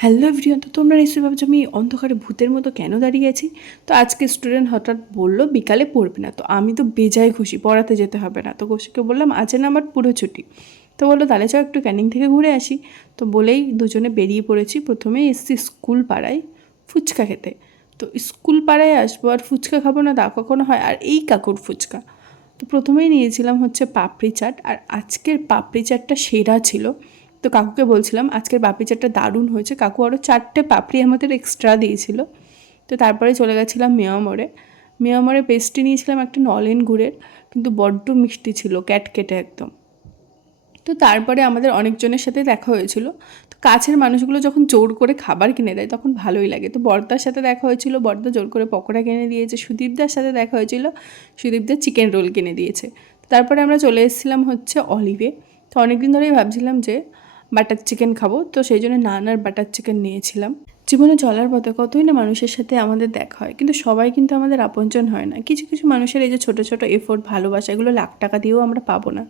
Hello everyone, তো তোমরা নিশ্চয়ই ভাবছো আমি অন্ধকারে ভূতের মতো কেন দাঁড়িয়ে আছি। তো আজকে স্টুডেন্ট হঠাৎ বললো বিকালে পড়বে না, তো আমি তো বেজায় খুশি, পড়াতে যেতে হবে না। তো কৌশিককে বললাম আজ না আমার পুরো ছুটি। তো বললো তাহলে চল একটু ক্যানিং থেকে ঘুরে আসি। তো বলেই দুজনে বেরিয়ে পড়েছি। প্রথমেই এসছি স্কুল পাড়ায় ফুচকা খেতে। তো স্কুল পাড়ায় আসবো আর ফুচকা খাবো না তা কখনো হয়, আর এই কাকুর ফুচকা। তো প্রথমেই নিয়েছিলাম হচ্ছে পাপড়ি চাট, আর আজকের পাপড়ি চাটটা সেরা ছিল। তো কাকুকে বলছিলাম আজকের পাপড়ি চাটটা দারুণ হয়েছে। কাকু আরও 4টে পাপড়ি আমাদের এক্সট্রা দিয়েছিল। তো তারপরে চলে গেছিলাম মেয়ামরে। মেয়ামরে পেস্ট্রি নিয়েছিলাম একটা নলেন গুড়ের, কিন্তু বড্ড মিষ্টি ছিল, ক্যাটকেটে একদম। তো তারপরে আমাদের অনেকজনের সাথে দেখা হয়েছিল। তো কাছের মানুষগুলো যখন জোর করে খাবার কিনে দেয় তখন ভালোই লাগে। তো বড়দার সাথে দেখা হয়েছিল, বড়দা জোর করে পকোড়া কিনে দিয়েছে। সুদীপদার সাথে দেখা হয়েছিল, সুদীপদার চিকেন রোল কিনে দিয়েছে। তারপরে আমরা চলে এসেছিলাম হচ্ছে অলিভে। তো অনেকদিন ধরেই ভাবছিলাম যে বাটার চিকেন খাবো, তো সেই জন্য নান আর বাটার চিকেন নিয়েছিলাম। জীবনে চলার পথে কতই না মানুষের সাথে আমাদের দেখা হয়, কিন্তু সবাই কিন্তু আমাদের আপনজন হয় না। কিছু কিছু মানুষের এই যে ছোটো ছোটো এফোর্ট, ভালোবাসা, এগুলো লাখ টাকা দিয়েও আমরা পাবো না।